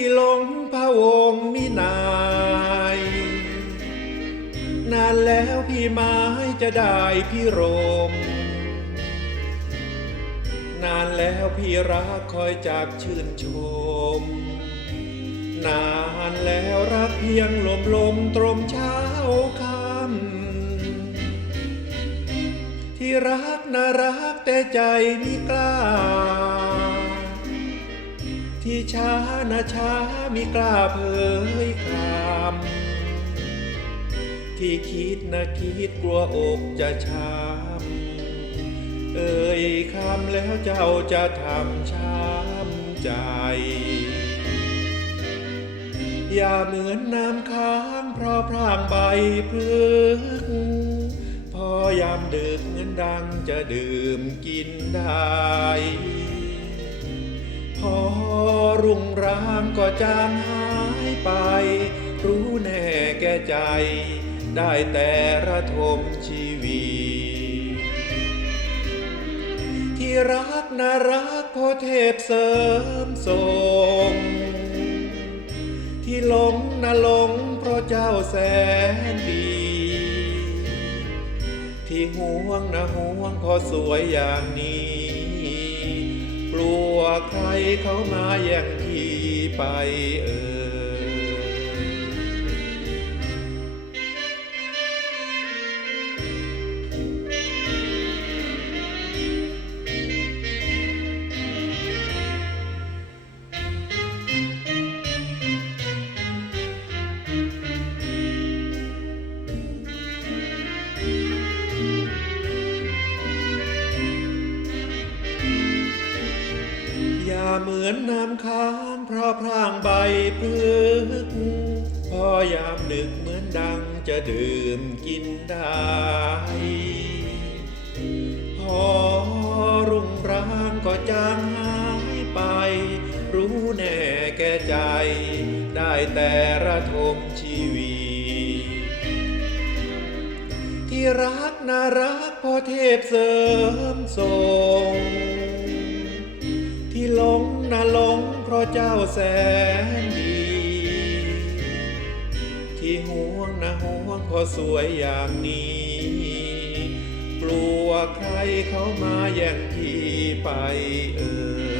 ่หลงพระวงศ์มินาย นานแล้วพี่ไม้จะได้พี่รม นานแล้วพี่รักคอยจากชื่นชม นานแล้วรักเพียงลมลมตรมเช้าคำที่รักน่ารักแต่ใจไม่กล้า ที่ช้านะช้ามิกล้าเผยคำที่คิดนะคิดกลัวอกจะช้ำเอ่ยคำแล้วเจ้าจะทำช้ำใจ อย่าเหมือนน้ำค้างเพราะพรางใบพลึกพอยามดึกเงินดังจะดื่มกินได้พอ รุ่งรางก็จางหายไป รู้แน่แก่ใจ ได้แต่ระทมชีวีที่รักน่ารักพอเทพเสริมทรงที่หลงน่ะหลงเพราะเจ้าแสนดี ที่ห่วงนะห่วงเพราะสวยอย่างนี้ กลัวใครเขามาแย่งที่ไปเออ อย่าเหมือนน้ำค้างเพราะพรางใบพึกพอยามดึกเหมือนดังจะดื่มกินได้พอรุ่งรางก็จางหายไป รู้แน่แก่ใจ ได้แต่ระทมชีวีที่รักน่ารักพอเทพเสริมทรง เจ้าแสนดี ที่ห่วงนะห่วงพอสวยอย่างนี้ กลัวใครเขามาแย่งที่ไปเออ